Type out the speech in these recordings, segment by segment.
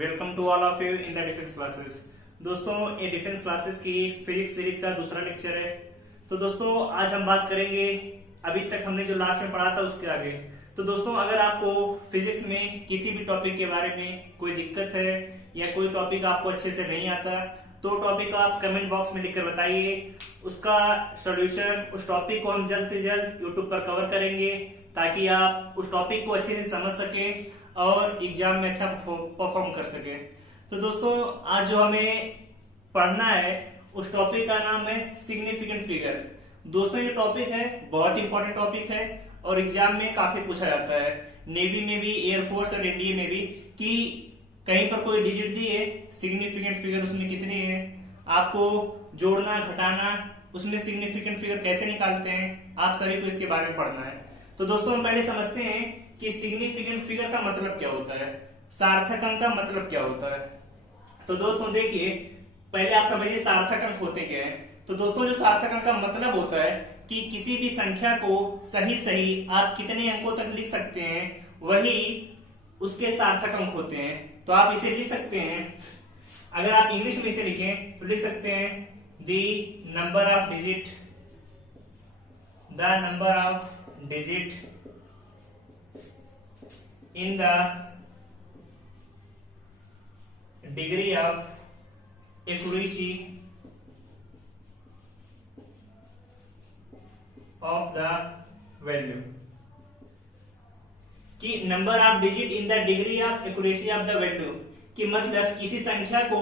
Welcome to all of you in the defence classes. दोस्तों, ये defence classes की physics series का दूसरा लेक्चर है। तो दोस्तों, आज हम बात करेंगे, अभी तक हमने जो लास्ट में पढ़ा था उसके आगे। तो दोस्तों, अगर आपको फिजिक्स में किसी भी टॉपिक के बारे में कोई दिक्कत है या कोई टॉपिक आपको अच्छे से नहीं आता, तो टॉपिक आप कमेंट बॉक्स में लिखकर बताइए। उसका सॉल्यूशन, उस टॉपिक को हम जल्द से जल्द यूट्यूब पर कवर करेंगे ताकि आप उस टॉपिक को अच्छे से समझ सके और एग्जाम में अच्छा परफॉर्म कर सके। तो दोस्तों, आज जो हमें पढ़ना है उस टॉपिक का नाम है सिग्निफिकेंट फिगर। दोस्तों, ये टॉपिक है बहुत इंपॉर्टेंट टॉपिक है और एग्जाम में काफी पूछा जाता है, नेवी में भी, एयरफोर्स और एनडीए में भी, कि कहीं पर कोई डिजिट दी है, सिग्निफिकेंट फिगर उसमें कितने हैं, आपको जोड़ना घटाना, उसमें सिग्निफिकेंट फिगर कैसे निकालते हैं, आप सभी को इसके बारे में पढ़ना है। तो दोस्तों, हम पहले समझते हैं कि सिग्निफिकेंट फिगर का मतलब क्या होता है, सार्थक अंक का मतलब क्या होता है। तो दोस्तों देखिए, पहले आप समझिए सार्थक अंक होते क्या है। तो दोस्तों, जो सार्थक अंक का मतलब होता है कि किसी भी संख्या को सही सही आप कितने अंकों तक लिख सकते हैं, वही उसके सार्थक अंक होते हैं। तो आप इसे लिख सकते हैं, अगर आप इंग्लिश में इसे लिखें तो लिख सकते हैं the number of digit, the number of digit in the degree of accuracy of the value, कि number of digit in the degree of accuracy of the value, कि मतलब किसी संख्या को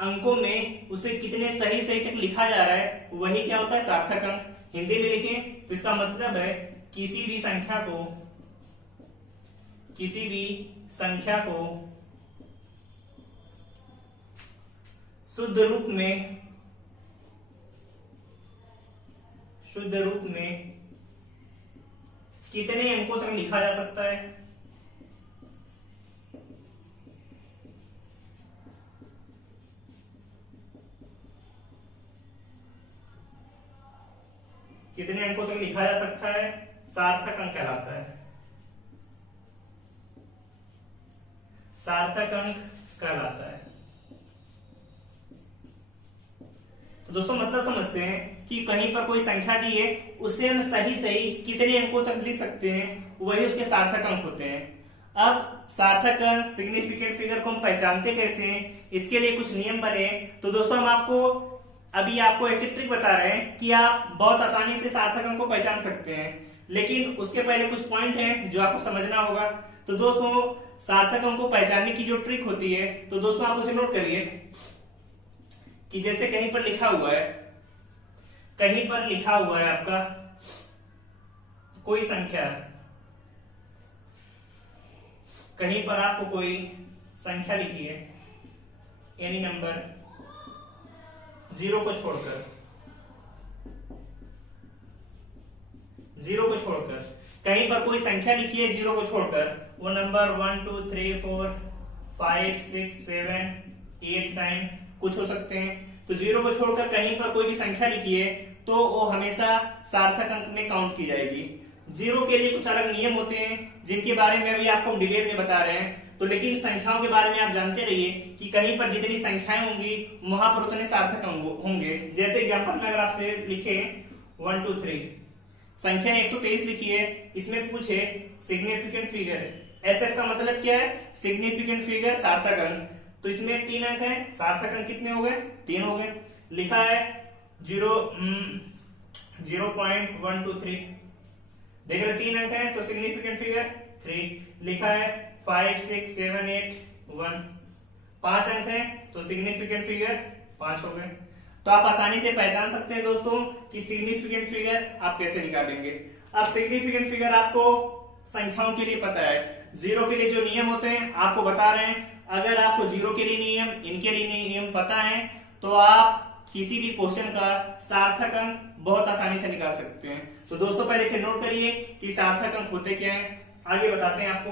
अंकों में उसे कितने सही सही तक लिखा जा रहा है, वही क्या होता है, सार्थक अंक। हिंदी में लिखें तो इसका मतलब है किसी भी संख्या को शुद्ध रूप में कितने अंकों तक लिखा जा सकता है, कितने अंकों तक लिखा जा सकता है, सार्थक अंक कहलाता है, सार्थक अंक कहलाता है। तो दोस्तों, मतलब समझते हैं कि कहीं पर कोई संख्या दी है, उसे हम सही सही कितने अंकों तक लिख सकते हैं, वही उसके सार्थक अंक होते हैं। अब सार्थक अंक, सिग्निफिकेंट फिगर को हम पहचानते कैसे हैं, इसके लिए कुछ नियम बने। तो दोस्तों, हम आपको ऐसी ट्रिक बता रहे हैं कि आप बहुत आसानी से सार्थक अंक को पहचान सकते हैं, लेकिन उसके पहले कुछ पॉइंट हैं जो आपको समझना होगा। तो दोस्तों, सार्थक अंक को पहचानने की जो ट्रिक होती है, तो दोस्तों आप उसे नोट करिए कि जैसे कहीं पर लिखा हुआ है आपका कोई संख्या, कहीं पर आपको कोई संख्या लिखी है, एनी नंबर, जीरो को छोड़कर कहीं पर कोई संख्या लिखी है, जीरो को छोड़कर, वो नंबर 1 2 3 4 5 6 7 8 9 कुछ हो सकते हैं। तो जीरो को छोड़कर कहीं पर कोई भी संख्या लिखी है तो वो हमेशा सार्थक अंक में काउंट की जाएगी। जीरो के लिए कुछ अलग नियम होते हैं जिनके बारे में अभी आपको डिटेल में बता रहे हैं। तो लेकिन संख्याओं के बारे में आप जानते रहिए कि कहीं पर जितनी संख्याएं होंगी वहां पर उतने सार्थक अंक होंगे। जैसे एग्जाम्पल में अगर आपसे लिखे 1 2 3, संख्या 123 लिखी है, इसमें पूछे सिग्निफिकेंट फिगर, एसएफ का मतलब क्या है, सिग्निफिकेंट फिगर, सार्थक अंक। तो इसमें 3 अंक है, सार्थक अंक कितने हो गए, 3 हो गए। लिखा है 0.123, देख रहे 3 अंक है तो सिग्निफिकेंट फिगर 3। लिखा है 5 6 7 8 1, 5 अंक है तो सिग्निफिकेंट फिगर 5 हो गए। तो आप आसानी से पहचान सकते हैं दोस्तों कि सिग्निफिकेंट फिगर आप कैसे निकालेंगे। अब सिग्निफिकेंट फिगर आपको संख्याओं के लिए पता है, जीरो के लिए जो नियम होते हैं आपको बता रहे हैं। अगर आपको जीरो के लिए नियम, इनके लिए नियम पता है, तो आप किसी भी क्वेश्चन का सार्थक अंक बहुत आसानी से निकाल सकते हैं। तो दोस्तों, पहले इसे नोट करिए कि सार्थक अंक होते क्या हैं, आगे बताते हैं आपको।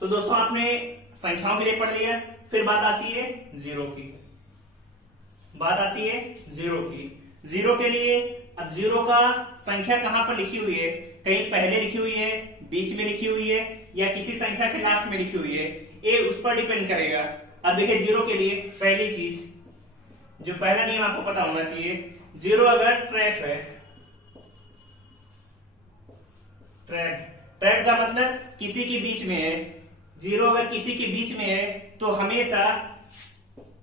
तो दोस्तों आपने संख्याओं के लिए पढ़ लिया। फिर बात आती है जीरो की, बात आती है जीरो की। जीरो के लिए अब जीरो का संख्या कहां पर लिखी हुई है, कहीं पहले लिखी हुई है, बीच में लिखी हुई है, या किसी संख्या के लास्ट में लिखी हुई है, ये उस पर डिपेंड करेगा। अब देखिए जीरो के लिए पहली चीज, जो पहला नियम आपको पता होना चाहिए, जीरो अगर ट्रैप है, ट्रैप का मतलब किसी के बीच में है, जीरो अगर किसी के बीच में है तो हमेशा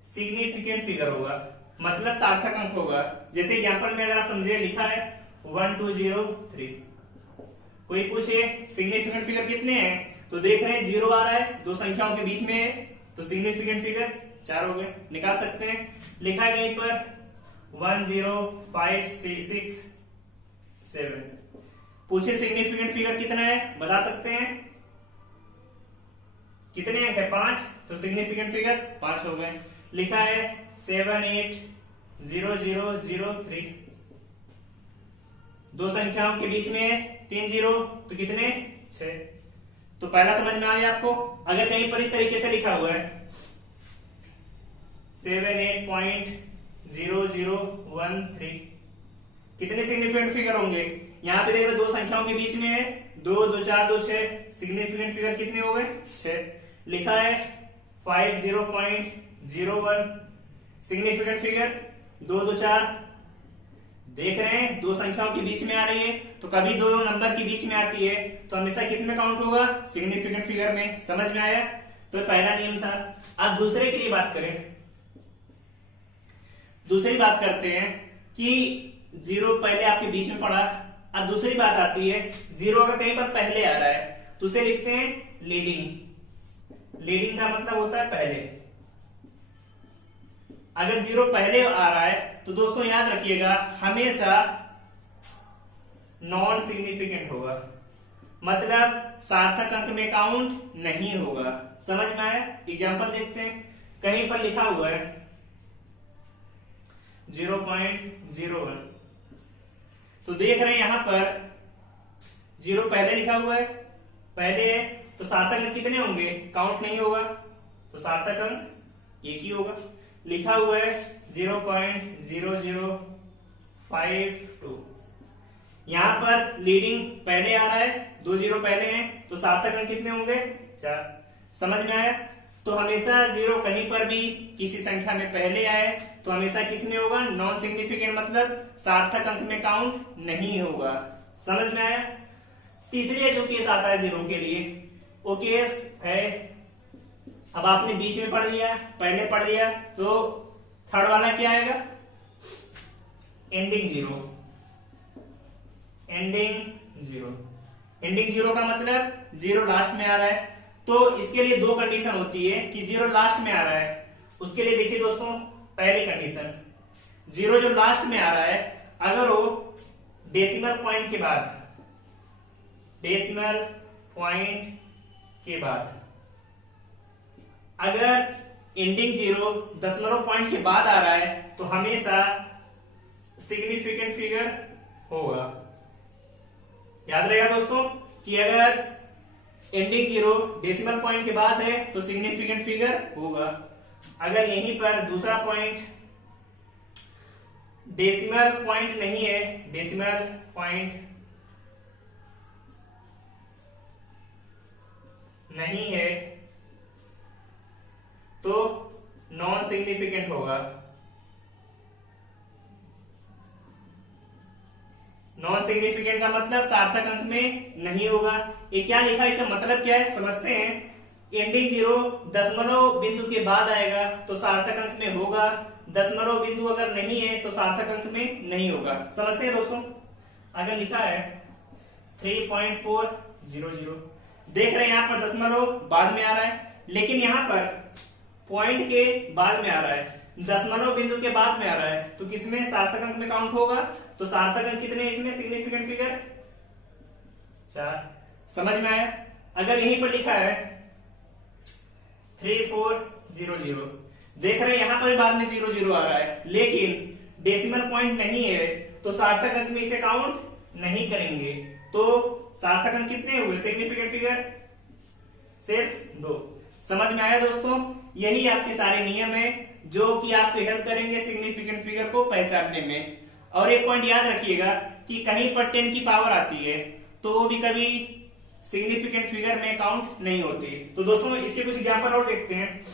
सिग्निफिकेंट फिगर होगा, मतलब सार्थक अंक होगा। जैसे एग्जांपल में अगर आप समझे लिखा है 1 2 0 3, कोई पूछे सिग्निफिकेंट फिगर कितने हैं, तो देख रहे हैं जीरो आ रहा है, दो संख्याओं के बीच में है, तो सिग्निफिकेंट फिगर 4 हो गए, निकाल सकते हैं। लिखा है कहीं पर 1 0 5 6 7, पूछे सिग्निफिकेंट फिगर कितना है, बता सकते हैं कितने अंक है, 5, तो सिग्निफिकेंट फिगर 5 हो गए। लिखा है 7 8 0 0 0 3, दो संख्याओं के बीच में 3 0, तो कितने 6। तो पहला समझ में आ गया आपको। अगर कहीं पर इस तरीके से लिखा हुआ है 7 8.0013, कितने सिग्निफिकेंट फिगर होंगे, यहां पे देख रहे दो संख्याओं के बीच में है, 2 2 4 2 6, सिग्निफिकेंट फिगर कितने हो गए 6। लिखा है 50.01, सिग्निफिकेंट फिगर 2 2 4, देख रहे हैं दो संख्याओं के बीच में आ रही है, तो कभी दो नंबर के बीच में आती है तो हमेशा किस में काउंट होगा, सिग्निफिकेंट फिगर में। समझ में आया, तो पहला नियम था। अब दूसरे के लिए बात करें, दूसरी बात करते हैं कि जीरो पहले आपके बीच में पड़ा। अब दूसरी बात आती है, जीरो अगर कहीं पर पहले आ रहा है तो उसे लिखते हैं लीडिंग। लीडिंग का मतलब होता है पहले। अगर जीरो पहले आ रहा है तो दोस्तों याद रखिएगा हमेशा नॉन सिग्निफिकेंट होगा, मतलब सार्थक अंक में काउंट नहीं होगा। समझ में आया, एग्जांपल देखते हैं। कहीं पर लिखा हुआ है 0.01, तो देख रहे हैं यहां पर जीरो पहले लिखा हुआ है, पहले है, तो सार्थक अंक कितने होंगे, काउंट नहीं होगा, तो सार्थक अंक एक ही होगा। लिखा हुआ है 0.0052, यहां पर लीडिंग पहले आ रहा है, 2 जीरो पहले हैं, तो सार्थक अंक कितने होंगे 4। समझ में आया, तो हमेशा जीरो कहीं पर भी किसी संख्या में पहले आए तो हमेशा किस में होगा, नॉन सिग्निफिकेंट, मतलब सार्थक अंक में काउंट नहीं होगा। समझ में आया। तीसरी जो केस आता है जीरो के लिए, वो केस है, अब आपने बीच में पढ़ लिया, पहले पढ़ लिया, तो थर्ड वाला क्या आएगा, ending zero. Ending zero, ending zero का मतलब जीरो लास्ट में आ रहा है, तो इसके लिए दो कंडीशन होती है कि जीरो लास्ट में आ रहा है। उसके लिए देखिए दोस्तों, पहली कंडीशन, जीरो जो लास्ट में आ रहा है अगर वो डेसिमल पॉइंट के बाद, डेसिमल पॉइंट के बाद अगर एंडिंग जीरो दशमलव पॉइंट के बाद आ रहा है तो हमेशा सिग्निफिकेंट फिगर होगा। याद रहेगा दोस्तों कि अगर एंडिंग जीरो डेसिमल पॉइंट के बाद है तो सिग्निफिकेंट फिगर होगा। अगर यहीं पर दूसरा पॉइंट डेसिमल पॉइंट नहीं है, डेसिमल पॉइंट नहीं है तो नॉन सिग्निफिकेंट होगा। नॉन सिग्निफिकेंट का मतलब सार्थक अंक में नहीं होगा। ये क्या लिखा है, इसका मतलब क्या है समझते हैं। एंडिंग जीरो दशमलव बिंदु के बाद आएगा तो सार्थक अंक में होगा, दशमलव बिंदु अगर नहीं है तो सार्थक अंक में नहीं होगा। समझते हैं दोस्तों। अगर लिखा है 3.400, देख रहे हैं यहां पर दशमलव बाद में आ रहा है, लेकिन यहां पर पॉइंट के बाद में आ रहा है, दशमलव बिंदु के बाद में आ रहा है, तो किसमें सार्थक अंक में काउंट होगा, तो सार्थक अंक कितने इसमें, सिग्निफिकेंट फिगर 4। समझ में आया। अगर यहीं पर लिखा है 3400, देख रहे हैं यहां पर बाद में 00 आ रहा है, लेकिन डेसिमल पॉइंट नहीं है तो सार्थक अंक में इसे काउंट नहीं करेंगे, तो सार्थक अंक कितने हुए, सिग्निफिकेंट फिगर सिर्फ 2। समझ में आया दोस्तों? यही आपके सारे नियम है जो कि आपको हेल्प करेंगे सिग्निफिकेंट फिगर को पहचानने में। और एक पॉइंट याद रखिएगा कि कहीं पर 10 की पावर आती है तो वो भी कभी सिग्निफिकेंट फिगर में काउंट नहीं होती। तो दोस्तों इसके कुछ एग्जांपल और देखते हैं।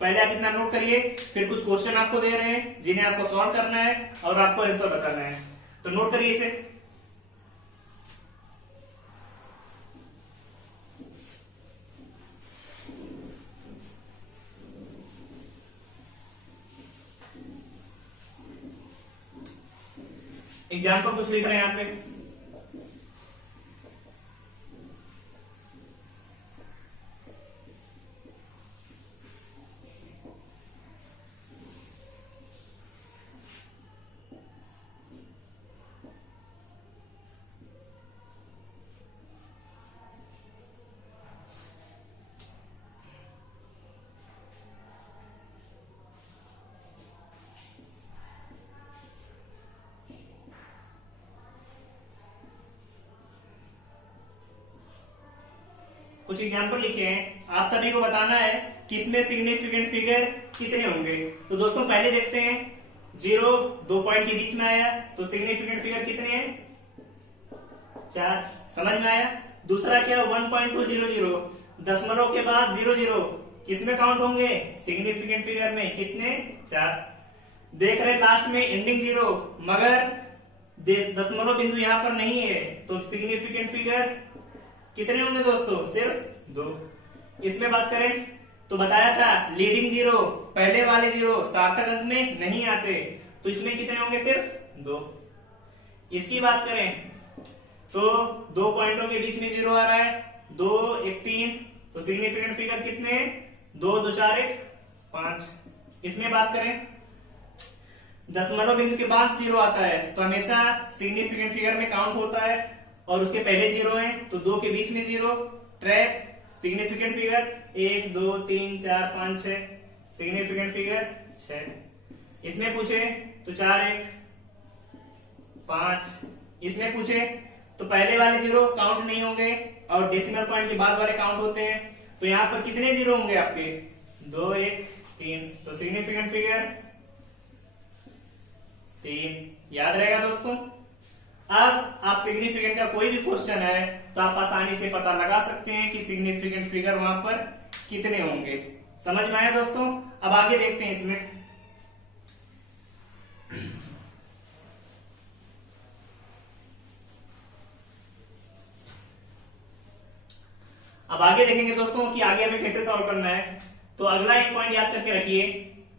पहले आप इतना नोट करिए, फिर कुछ क्वेश्चन आपको दे रहे हैं जिन्हें आपको सॉल्व करना है और आपको आंसर बताना है। तो नोट करिए इसे। एग्जाम्पल कुछ लिख रहे हैं यहाँ पे। कुछ एग्जाम्पल लिखे हैं, आप सभी को बताना है कि इसमें सिग्निफिकेंट फिगर कितने होंगे। तो दोस्तों पहले देखते हैं, 0 2 पॉइंट के बीच में आया तो सिग्निफिकेंट फिगर कितने हैं? 4। समझ में आया? दूसरा क्या, 1.200 दशमलव के बाद 00 किसमें काउंट होंगे? सिग्निफिकेंट फिगर में। कितने? 4। देख रहे लास्ट में एंडिंग 0 मगर दशमलव बिंदु यहां पर नहीं है तो सिग्निफिकेंट फिगर कितने होंगे दोस्तों? सिर्फ 2। इसमें बात करें तो बताया था लीडिंग 0 पहले वाले 0 सार्थक अंक में नहीं आते तो इसमें कितने होंगे? सिर्फ 2। इसकी बात करें तो 2 पॉइंटों के बीच में 0 आ रहा है, 2 1 3 तो सिग्निफिकेंट फिगर कितने? 2 2 4 1 5। इसमें बात करें दशमलव बिंदु के बाद 0 आता है तो हमेशा सिग्निफिकेंट फिगर में काउंट होता है और उसके पहले 0 है तो 2 के बीच में 0 trap significant figure 1 2 3 4 5 6 significant figure 6। इसमें पूछे तो 4 1 5। इसमें पूछे तो पहले वाले 0 काउंट नहीं होंगे और डेसिमल पॉइंट के बाद वाले काउंट होते हैं तो यहां पर कितने 0 होंगे आपके? 2 1 3 तो सिग्निफिकेंट फिगर 3। याद रहेगा दोस्तों? अब आप सिग्निफिकेंट का कोई भी क्वेश्चन है तो आप आसानी से पता लगा सकते हैं कि सिग्निफिकेंट फिगर वहां पर कितने होंगे। समझ में आया दोस्तों? अब आगे देखते हैं इसमें। अब आगे देखेंगे दोस्तों कि आगे हमें कैसे सॉल्व करना है। तो अगला एक पॉइंट याद करके रखिए,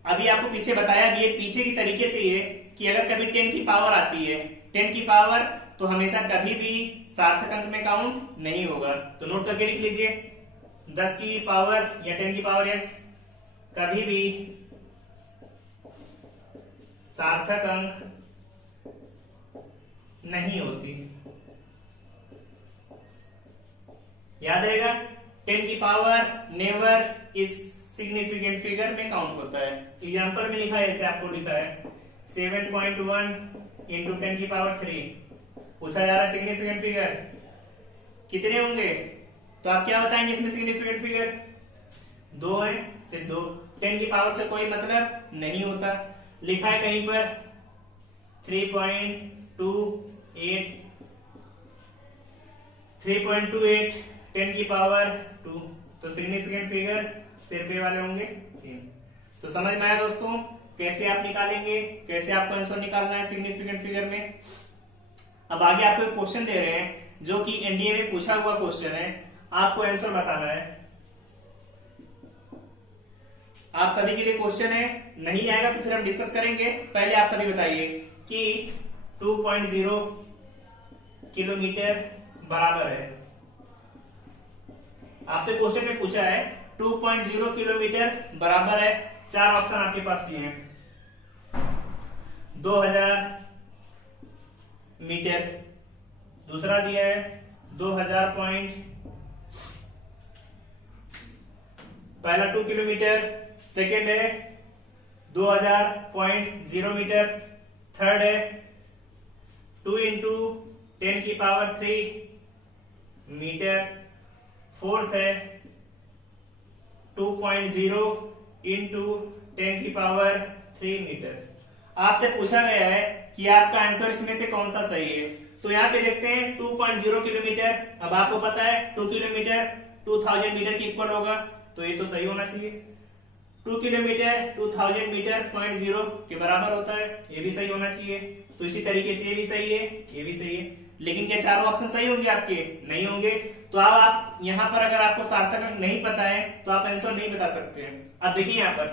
अभी आपको पीछे बताया ये पीछे की तरीके से ये कि अगर कभी 10 की पावर आती है 10 की पावर तो हमेशा कभी भी सार्थक अंक में काउंट नहीं होगा। तो नोट करके लिख लीजिए 10 की पावर या 10 की पावर x कभी भी सार्थक अंक नहीं होती। याद रहेगा 10 की पावर नेवर इस सिग्निफिकेंट फिगर में काउंट होता है। एग्जाम्पल में लिखा है, ऐसे आपको लिखा है 7.1 इंटू 10 की पावर 3 पूछा जा रहा है सिग्निफिकेंट फिगर कितने होंगे। तो आप क्या बताएंगे इसमें सिग्निफिकेंट फिगर? 2 है, फिर 2 10 की पावर से कोई मतलब नहीं होता। लिखा है कहीं पर 3.28 10 की पावर 2 तो सिग्निफिकेंट फिगर सिर्फ ये वाले होंगे 3। तो समझ में आया दोस्तों कैसे आप निकालेंगे, कैसे आपको आंसर निकालना है सिग्निफिकेंट फिगर में। अब आगे आपको एक क्वेश्चन दे रहे हैं जो कि एनडीए में पूछा हुआ क्वेश्चन है, आपको आंसर बताना है। आप सभी के लिए क्वेश्चन है, नहीं आएगा तो फिर हम डिस्कस करेंगे। पहले आप सभी बताइए कि 2.0 किलोमीटर बराबर है, आपसे क्वेश्चन में पूछा है 2.0 किलोमीटर बराबर है। 4 ऑप्शन आपके पास दिए हैं, 2000 मीटर, दूसरा दिया है 2000 पॉइंट, पहला 2 किलोमीटर, सेकेंड है 2000.0 मीटर, थर्ड है 2 इंटू 10 की पावर 3 मीटर, फोर्थ है 2.0 इंटू 10⁻³ मीटर। आपसे पूछा गया है कि आपका आंसर इसमें से कौन सा सही है। तो यहाँ पे देखते हैं 2.0 किलोमीटर। अब आपको पता है 2 किलोमीटर 2000 मीटर के इक्वल होगा, तो ये तो सही होना चाहिए। 2 किलोमीटर 2000 मीटर 0.0 के बराबर होता है, ये भी सही होना चाहिए। तो इसी तरीके से ये भी सही है, ये भी सही है। लेकिन क्या चारों ऑप्शन सही होंगे आपके? नहीं होंगे। तो अब आप यहाँ पर अगर आपको सार्थक अंक नहीं पता है तो आप आंसर नहीं बता सकते हैं। अब देखिए यहाँ पर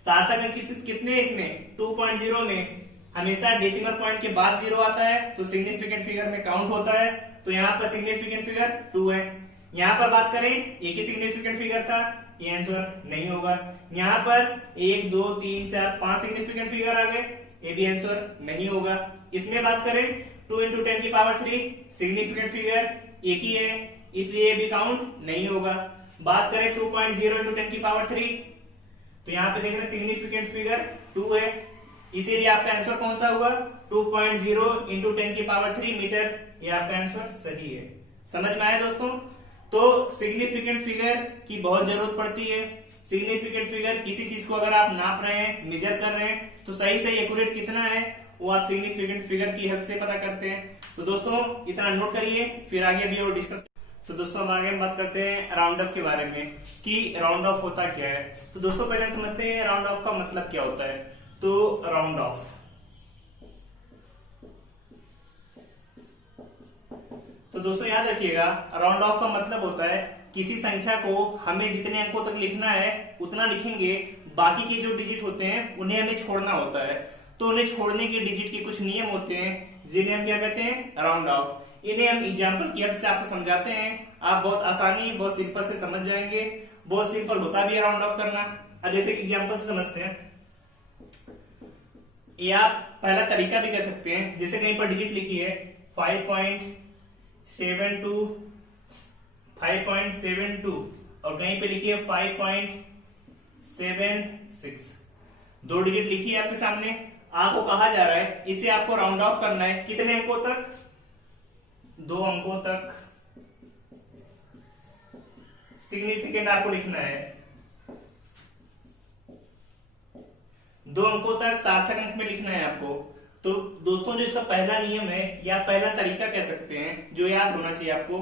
सार्थक अंक कितने इसमें 2.0 में हमेशा डेसिमल पॉइंट के बाद 0 आता है, तो सिग्निफिकेंट फिगर में काउंट होता है। तो यहाँ पर सिग्निफिकेंट फिगर 2 है। यहाँ पर बात करें एक ही सिग्निफिकेंट फिगर था, ये आंसर नहीं होगा। यहाँ पर 1 2 3 4 5 सिग्निफिकेंट फिगर आ गए, ये भी आंसर नहीं होगा। इसमें बात करें 2 इंटू 10⁻³ सिग्निफिकेंट फिगर एक ही है, इसलिए ये भी काउंट नहीं होगा। बात करें 2.0 इंटू 10⁻³, तो यहाँ पे देख रहे सिग्निफिकेंट फिगर 2 है, इसीलिए आपका आंसर कौन सा हुआ? 2.0 इंटू 10⁻³ मीटर, ये आपका आंसर सही है। समझ में आया दोस्तों? तो सिग्निफिकेंट फिगर की बहुत जरूरत पड़ती है। सिग्निफिकेंट फिगर किसी चीज को अगर आप नाप रहे हैं, मेजर कर रहे हैं, तो सही सही एक्यूरेट कितना है वो आप सिग्निफिकेंट फिगर की हेल्प से पता करते हैं। तो दोस्तों इतना नोट करिए, फिर आगे भी और डिस्कस। तो दोस्तों अब आगे हम बात करते हैं राउंड अप के बारे में कि राउंड ऑफ होता क्या है। तो दोस्तों पहले हम समझते हैं राउंड ऑफ का मतलब क्या होता है। तो राउंड ऑफ, तो दोस्तों याद रखिएगा राउंड ऑफ का मतलब होता है किसी संख्या को हमें जितने अंकों तक लिखना है उतना लिखेंगे, बाकी के जो डिजिट होते हैं उन्हें हमें छोड़ना होता है। तो उन्हें छोड़ने के डिजिट के कुछ नियम होते हैं जिन्हें हम क्या कहते हैं? Round of. इन्हें हम एग्जाम्पल की हेल्प से आपको समझाते हैं, आप बहुत आसानी बहुत सिंपल से समझ जाएंगे। बहुत सिंपल होता भी है राउंड ऑफ करना। अब जैसे एग्जाम्पल से समझते हैं, ये आप पहला तरीका भी कह सकते हैं। जैसे कहीं पर डिजिट लिखी है 5.72 5.72 और कहीं पे लिखी है 5.76, दो डिजिट लिखी है आपके सामने। आपको कहा जा रहा है इसे आपको राउंड ऑफ करना है कितने अंकों तक? 2 अंकों तक सिग्निफिकेंट आपको लिखना है, 2 अंकों तक सार्थक अंक में लिखना है आपको। तो दोस्तों जो इसका पहला नियम है या पहला तरीका कह सकते हैं जो याद होना चाहिए आपको,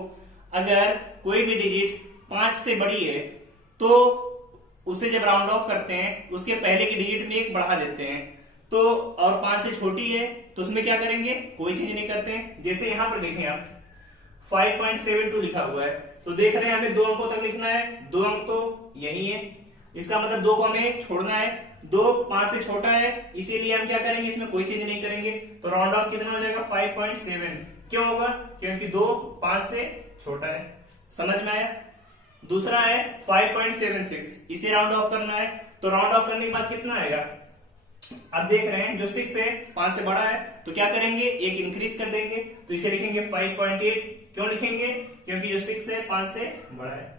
अगर कोई भी डिजिट 5 से बड़ी है तो उसे जब राउंड ऑफ करते हैं उसके पहले की डिजिट में 1 बढ़ा देते हैं। तो और 5 से छोटी है तो उसमें क्या करेंगे? कोई चीज नहीं करते हैं। जैसे यहां पर देखें आप 5.72 लिखा हुआ है, तो देख रहे हैं हमें 2 अंकों तक लिखना है, 2 अंक तो यही है, इसका मतलब 2 को हमें छोड़ना है। 2 5 से छोटा है, इसीलिए हम क्या करेंगे? इसमें कोई चेंज नहीं करेंगे। तो राउंड ऑफ कितना हो जाएगा? 5.7। क्यों होगा? क्योंकि 2 5 से छोटा है। समझ में आया? दूसरा है 5.76, इसे राउंड ऑफ करना है। तो राउंड ऑफ करने के बाद कितना आएगा? अब देख रहे हैं जो 6 है 5 से बड़ा है, तो क्या करेंगे? 1 इंक्रीज कर देंगे, तो इसे लिखेंगे 5.8। क्यों लिखेंगे? क्योंकि जो 6 है 5 से बड़ा है।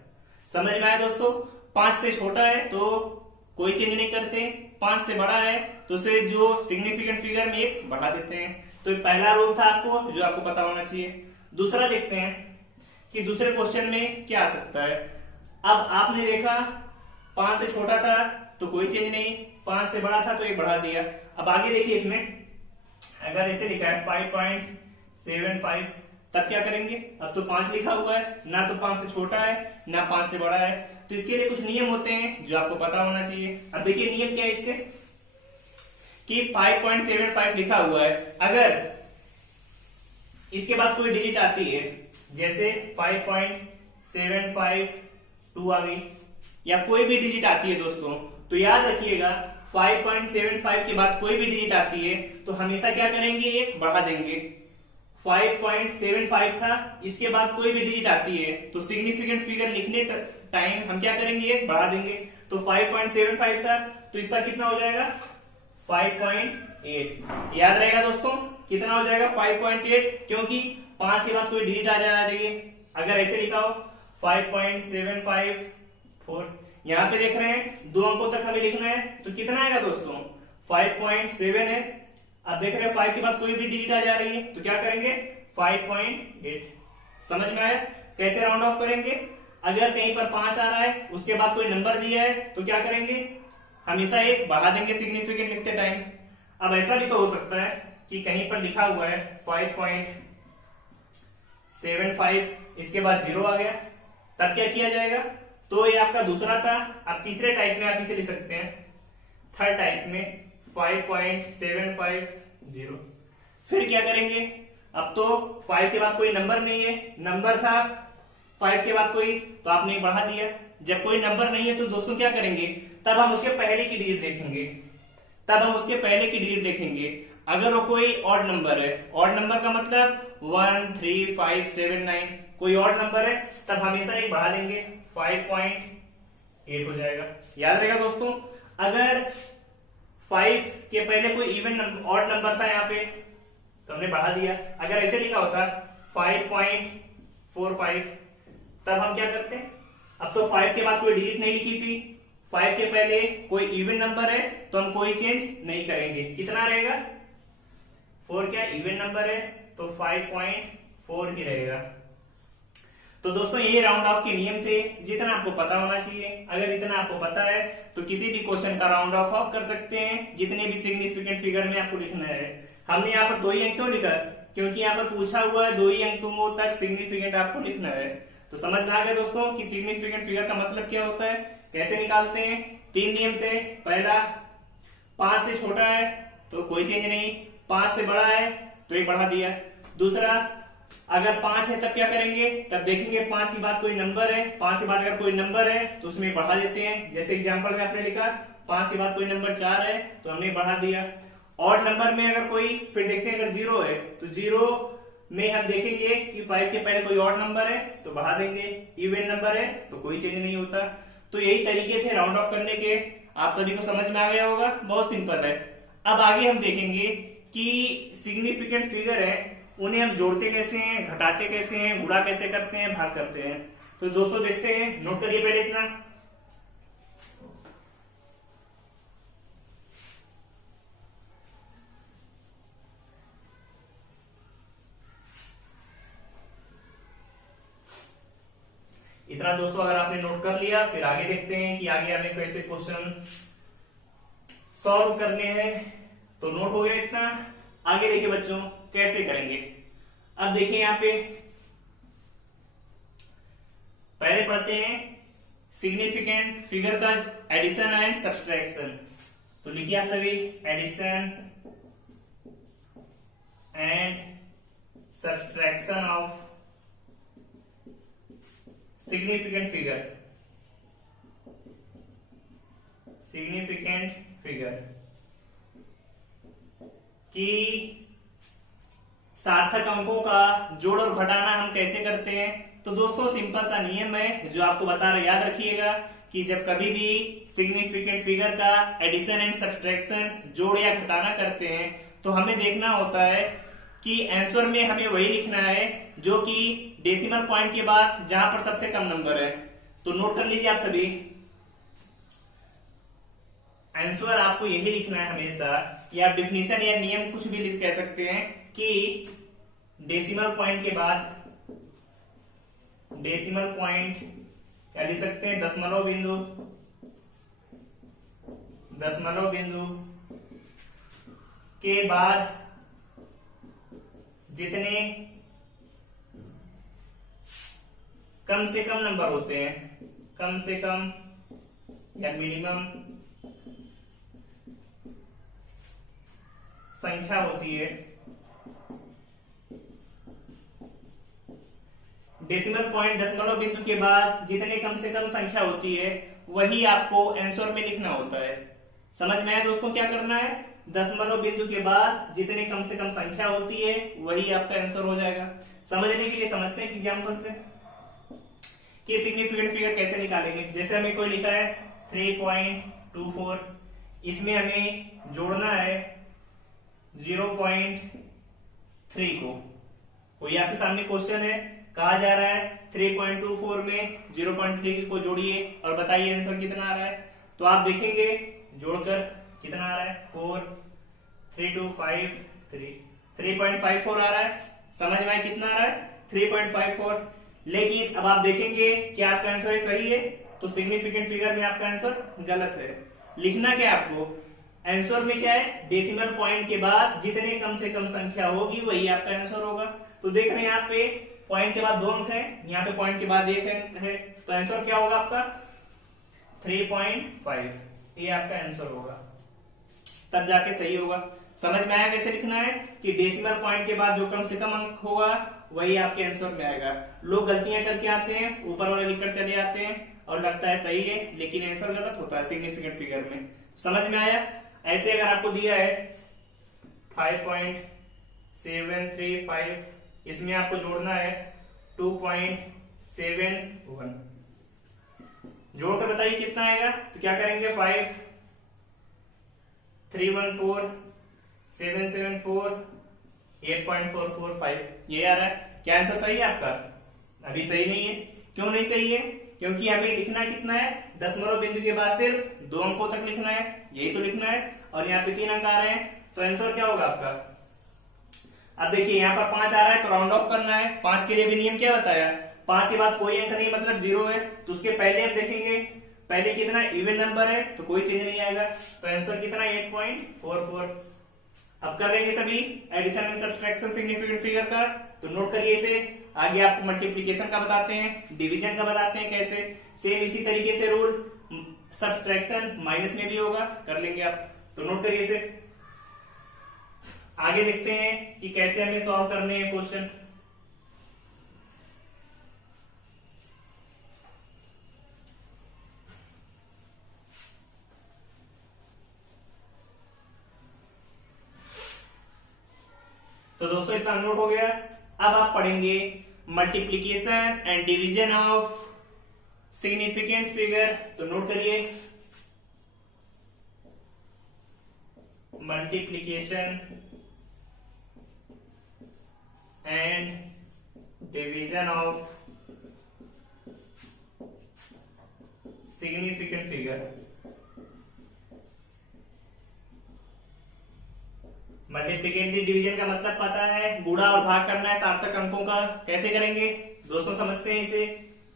समझ में आया दोस्तों? 5 से छोटा है तो कोई चेंज नहीं करते, 5 से बड़ा है तो उसे जो सिग्निफिकेंट फिगर में 1 बढ़ा देते हैं। तो पहला रूल था आपको जो आपको पता होना चाहिए। दूसरा देखते हैं कि दूसरे क्वेश्चन में क्या आ सकता है। अब आपने देखा 5 से छोटा था तो कोई चेंज नहीं, 5 से बड़ा था तो 1 बढ़ा दिया। अब आगे देखिए इसमें अगर ऐसे लिखा है 5.75 तब क्या करेंगे? अब तो 5 लिखा हुआ है, ना तो 5 से छोटा है ना 5 से बड़ा है, तो इसके लिए कुछ नियम होते हैं जो आपको पता होना चाहिए। अब देखिए नियम क्या है इसके कि 5.75 लिखा हुआ है, अगर इसके बाद कोई डिजिट आती है जैसे 5.752 आ गई या कोई भी डिजिट आती है दोस्तों, तो याद रखिएगा 5.75 के बाद कोई भी डिजिट आती है तो हमेशा क्या करेंगे? 1 बढ़ा देंगे। 5.75 था, इसके बाद कोई भी डिजिट आती है तो सिग्निफिकेंट फिगर लिखने टाइम हम क्या करेंगे? 1 बढ़ा देंगे। तो 5.75 था तो इसका कितना हो जाएगा? 5.8। याद रहेगा दोस्तों कितना हो जाएगा? 5.8, क्योंकि 5 के बाद कोई डिजिट आ जा रही है। अगर ऐसे लिखा हो 5.754, यहां पे देख रहे हैं 2 अंकों तक हमें लिखना है, तो कितना आएगा दोस्तों? 5.7 है। अब देख रहे हैं 5 के बाद कोई भी डिजिट आ जा रही है तो क्या करेंगे? 5.8। समझ में आया कैसे राउंड ऑफ करेंगे? अगर कहीं पर 5 आ रहा है उसके बाद कोई नंबर दिया है तो क्या करेंगे, हमेशा एक बढ़ा देंगे सिग्निफिकेंट लिखते टाइम। अब ऐसा भी तो हो सकता है कि कहीं पर लिखा हुआ है 5.75, इसके बाद 0 आ गया, तब क्या किया जाएगा, तो ये आपका दूसरा था। अब तीसरे टाइप में आप इसे लिख सकते हैं, थर्ड टाइप में 5.750। फिर क्या करेंगे, अब तो 5 के बाद कोई नंबर नहीं है, नंबर था 5 के बाद कोई, तो आपने बढ़ा दिया। जब कोई नंबर नहीं है तो दोस्तों क्या करेंगे, तब हम उसके पहले की डिजिट देखेंगे, अगर वो कोई ऑड नंबर है, ऑड नंबर का मतलब 1, 3, 5, 7, 9, कोई ऑड नंबर है, तब हमेशा एक बढ़ा देंगे, 5.8 हो जाएगा। याद रहेगा दोस्तों, अगर 5 के पहले कोई इवन ऑड नंबर था यहाँ पे तो हमने बढ़ा दिया। अगर ऐसे लिखा होता 5.45, तब हम क्या करते हैं, अब तो 5 के बाद कोई डिजिट नहीं लिखी थी, 5 के पहले कोई इवन नंबर है तो हम कोई चेंज नहीं करेंगे, कितना रहेगा 4, क्या इवन नंबर है तो 5.4 ही रहेगा। तो दोस्तों ये राउंड ऑफ के नियम थे, जितना आपको पता होना चाहिए। अगर इतना आपको पता है तो किसी भी क्वेश्चन का राउंड ऑफ कर सकते हैं, जितने भी सिग्निफिकेंट फिगर में आपको लिखना है। हमने यहाँ पर 2 ही अंक क्यों लिखा, क्योंकि यहाँ पर पूछा हुआ है 2 ही अंकों तक सिग्निफिकेंट आपको लिखना है। तो समझ में आ गया दोस्तों कि सिग्निफिकेंट फिगर का मतलब क्या होता है, कैसे निकालते हैं। 3 नियम थे, पहला 5 से छोटा है तो कोई चेंज नहीं, 5 से बड़ा है तो एक बढ़ा दिया। दूसरा, अगर 5 है तब क्या करेंगे, तब देखेंगे 5 के बाद कोई नंबर है, 5 के बाद अगर कोई नंबर है तो उसमें बढ़ा देते हैं। जैसे एग्जांपल में आपने लिखा 5 के बाद कोई नंबर 4 है तो हमने बढ़ा दिया। ऑड नंबर में अगर कोई, फिर देखते हैं अगर 0 है तो 0 में हम देखेंगे कि 5 के पहले कोई ऑड नंबर है तो बढ़ा देंगे, इवन नंबर है तो कोई चेंज नहीं होता। तो यही तरीके थे राउंड ऑफ करने के, आप सभी को समझ में आ गया होगा, बहुत सिंपल है। अब आगे हम देखेंगे कि सिग्निफिकेंट फिगर है उन्हें हम जोड़ते कैसे हैं, घटाते कैसे हैं, गुणा कैसे करते हैं, भाग करते हैं। तो दोस्तों देखते हैं, नोट करिए पहले इतना। इतना दोस्तों अगर आपने नोट कर लिया, फिर आगे देखते हैं कि आगे हमें कैसे क्वेश्चन सॉल्व करने हैं। तो नोट हो गया इतना। आगे देखिए बच्चों कैसे करेंगे। अब देखिए यहाँ पे पहले पढ़ते हैं सिग्निफिकेंट फिगर का एडिशन एंड सब्सट्रैक्शन। तो लिखिए आप सभी, addition and subtraction of significant figure कि सार्थक अंकों का जोड़ और घटाना हम कैसे करते हैं। तो दोस्तों सिंपल सा नियम है जो आपको बता रहे, याद रखिएगा कि जब कभी भी सिग्निफिकेंट फिगर का एडिशन एंड सब्सट्रैक्शन जोड़ या घटाना करते हैं तो हमें देखना होता है कि आंसर में हमें वही लिखना है जो कि डेसिमल पॉइंट के बाद जहां पर सबसे कम नंबर है। तो नोट कर लीजिए आप सभी, आंसर आपको यही लिखना है हमेशा, या आप डिफिनीशन या नियम कुछ भी लिख कह सकते हैं कि डेसिमल पॉइंट के बाद, डेसिमल पॉइंट क्या लिख सकते हैं, दशमलव बिंदु के बाद जितने कम से कम नंबर होते हैं, कम से कम या मिनिमम संख्या होती है, डेसिमल पॉइंट दशमलव बिंदु के बाद जितने कम से कम संख्या होती है वही आपको आंसर में लिखना होता है। समझ में आया दोस्तों क्या करना है, दशमलव बिंदु के बाद जितने कम से कम संख्या होती है वही आपका आंसर हो जाएगा। समझने के लिए समझते हैं एग्जांपल से कि सिग्निफिकेंट फिगर कैसे निकालेंगे। जैसे हमें कोई लिखा है 3.24, इसमें हमें जोड़ना है 0.3 को। कोई आपके सामने क्वेश्चन है, कहा जा रहा है 3.24 में 0.3 को जोड़िए और बताइए आंसर कितना आ रहा है। तो आप देखेंगे जोड़कर कितना आ रहा है, 4, 3, 2, 5, 3, 3.54 आ रहा है। समझ में आया कितना आ रहा है, 3.54। लेकिन अब आप देखेंगे कि आपका आंसर सही है, तो सिग्निफिकेंट फिगर में आपका आंसर गलत है। लिखना क्या है आपको, आंसर में क्या है, डेसिमल पॉइंट के बाद जितने कम से कम संख्या होगी वही आपका आंसर होगा। तो देख रहे हैं यहाँ पे पॉइंट के बाद 2 अंक है, यहाँ पे पॉइंट के बाद 1 अंक है, तो आंसर क्या होगा आपका 3.5, ये आपका आंसर होगा, तब जाके सही होगा। समझ में आया कैसे लिखना है कि डेसिमल पॉइंट के बाद जो कम से कम अंक होगा वही आपके आंसर में आएगा। लोग गलतियां करके आते हैं, ऊपर वाले लिखकर चले आते हैं और लगता है सही है, लेकिन आंसर गलत होता है सिग्निफिकेंट फिगर में। समझ में आया। ऐसे अगर आपको दिया है 5.735, इसमें आपको जोड़ना है 2.71, जोड़कर बताइए कितना आएगा। तो क्या करेंगे, 5 314 774 8.445, ये आ रहा है। क्या आंसर सही है आपका? अभी सही नहीं है। क्यों नहीं सही है? क्योंकि हमें लिखना कितना है, दशमलव बिंदु के बाद सिर्फ 2 अंकों तक लिखना है, यही तो लिखना है, और यहाँ पे 3 अंक आ रहे हैं, तो आंसर क्या होगा आपका। अब देखिए यहाँ पर 5 आ रहा है तो राउंड ऑफ करना है। 5 के लिए भी नियम क्या बताया, 5 के बाद कोई अंक नहीं मतलब 0 है, तो उसके पहले हम देखेंगे पहले कितना इवन नंबर है तो कोई चेंज नहीं आएगा, तो आंसर कितना 8.44। अब कर लेंगे सभी addition and subtraction significant figure का, तो नोट करिए इसे। आगे आपको मल्टीप्लिकेशन का बताते हैं, डिवीजन का बताते हैं कैसे, सेम इसी तरीके से रूल सब्सट्रैक्शन माइनस में भी होगा, कर लेंगे आप, तो नोट करिए इसे। आगे देखते हैं कि कैसे हमें सॉल्व करने हैं क्वेश्चन। तो दोस्तों इतना नोट हो गया। अब आप पढ़ेंगे multiplication and division of significant figure, तो नोट करिए multiplication and division of significant figure. Multiplicand division का मतलब पता है, गुणा और भाग करना है सार्थक अंकों का। कैसे करेंगे दोस्तों, समझते हैं इसे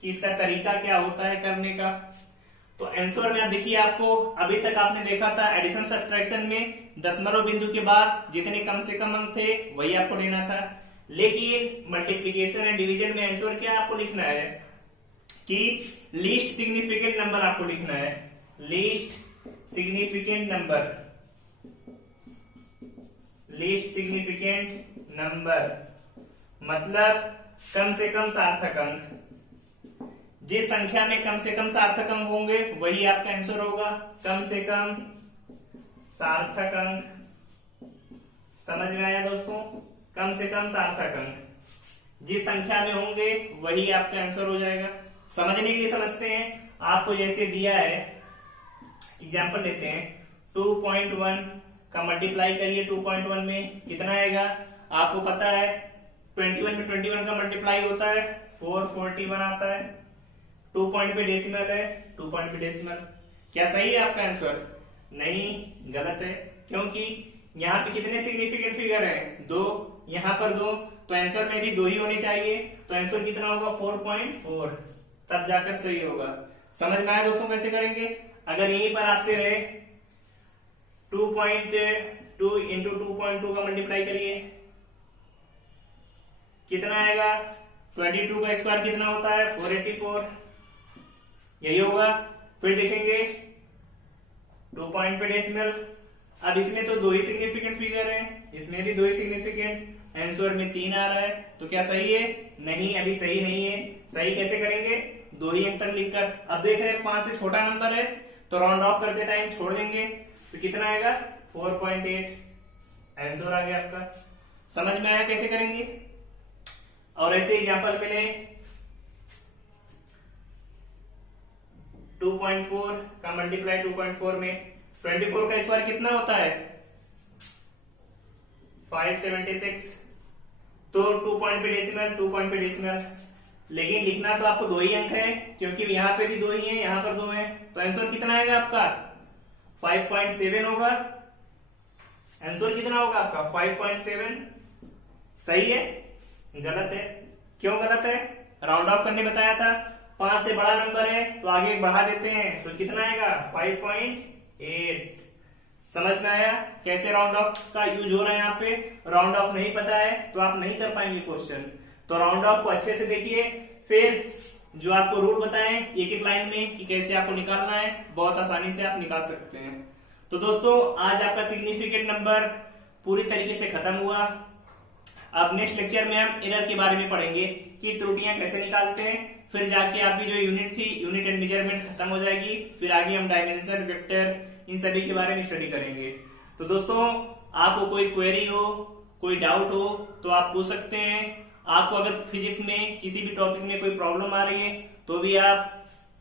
कि इसका तरीका क्या होता है करने का। तो आंसर में आप देखिए, आपको अभी तक आपने देखा था एडिशन सब्सट्रैक्शन में दशमलव बिंदु के बाद जितने कम से कम अंक थे वही आपको लेना था, लेकिन मल्टीप्लिकेशन एंड डिवीजन में आंसर क्या आपको लिखना है कि लीस्ट सिग्निफिकेंट नंबर आपको लिखना है, least significant number, least significant number मतलब कम से कम सार्थक अंक। जिस संख्या में कम से कम सार्थक अंक होंगे वही आपका आंसर होगा, कम से कम सार्थक अंक। समझ में आया दोस्तों, कम से कम सार्थक अंक जिस संख्या में होंगे वही आपका आंसर हो जाएगा। समझने के लिए समझते हैं, आपको जैसे दिया है एग्जांपल लेते हैं, 2.1 का मल्टीप्लाई करिए 2.1 में कितना आएगा, आपको पता है 21 में 21 का मल्टीप्लाई होता है 441 आता है। 2 पॉइंट पे डेसिमल है, 2 पॉइंट पे डेसिमल। क्या सही है आपका आंसर? नहीं, गलत है, क्योंकि यहाँ पे कितने सिग्निफिकेंट फिगर है, 2, यहाँ पर 2, तो आंसर में भी 2 ही होने चाहिए, तो आंसर कितना होगा 4.4, तब जाकर सही होगा। समझ में आया दोस्तों कैसे करेंगे। अगर यहीं पर आपसे रहे 2.2 इंटू 2.2 का मल्टीप्लाई करिए, कितना आएगा, 22 का स्क्वायर कितना होता है 484, यही होगा। फिर देखेंगे 2 पॉइंट पे डेसिमल, अब इसमें तो 2 ही सिग्निफिकेंट फिगर हैं, इसमें भी 2 ही सिग्निफिकेंट, आंसर में 3 आ रहा है, तो क्या सही है? नहीं, अभी सही नहीं है। सही कैसे करेंगे, 2 ही अंक तक लिखकर। अब देख रहे हैं 5 से छोटा नंबर है तो राउंड ऑफ करते टाइम छोड़ देंगे, तो कितना आएगा 4.8, आंसर आ गया आपका। समझ में आया कैसे करेंगे। और ऐसे एग्जांपल मिले 2.4 का मल्टीप्लाई 2.4 में 24 का स्क्वायर कितना होता है 576, तो 2 पॉइंट पे डेसिमल, 2 पॉइंट पे डेसिमल, लेकिन लिखना तो आपको 2 ही अंक है, क्योंकि यहाँ पे भी 2 ही है, यहाँ पर 2 है, तो आंसर कितना आएगा आपका 5.7 होगा। आंसर कितना होगा आपका 5.7। सही है? गलत है। क्यों गलत है? राउंड ऑफ करने बताया था। 5 से बड़ा नंबर है तो आगे बढ़ा देते हैं, तो कितना आएगा 5.8। समझ में आया कैसे राउंड ऑफ का यूज हो रहा है। यहाँ पे राउंड ऑफ नहीं पता है तो आप नहीं कर पाएंगे क्वेश्चन, तो राउंड ऑफ को अच्छे से देखिए। फिर जो आपको रूल बताए एक एक लाइन में कि कैसे आपको निकालना है, बहुत आसानी से आप निकाल सकते हैं। तो दोस्तों आज आपका सिग्निफिकेंट नंबर पूरी तरीके से खत्म हुआ। अब नेक्स्ट लेक्चर में हम एरर के बारे में पढ़ेंगे कि त्रुटियां कैसे निकालते हैं। फिर जाके आपकी जो यूनिट थी, यूनिट एंड मेजरमेंट खत्म हो जाएगी। फिर आगे हम डायमेंशन, वेक्टर, इन सभी के बारे में स्टडी करेंगे। तो दोस्तों आपको कोई क्वेरी हो, कोई डाउट हो तो आप पूछ सकते हैं। आपको अगर फिजिक्स में किसी भी टॉपिक में कोई प्रॉब्लम आ रही है तो भी आप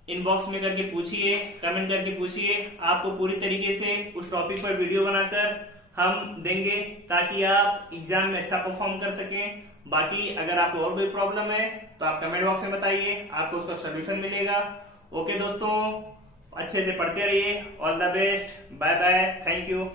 इनबॉक्स में करके पूछिए, कमेंट करके पूछिए। आपको पूरी तरीके से उस टॉपिक पर वीडियो बनाकर हम देंगे ताकि आप एग्जाम में अच्छा परफॉर्म कर सकें। बाकी अगर आपको और कोई प्रॉब्लम है तो आप कमेंट बॉक्स में बताइए, आपको उसका सोल्यूशन मिलेगा। ओके दोस्तों, अच्छे से पढ़ते रहिए। All the best, bye bye, thank you.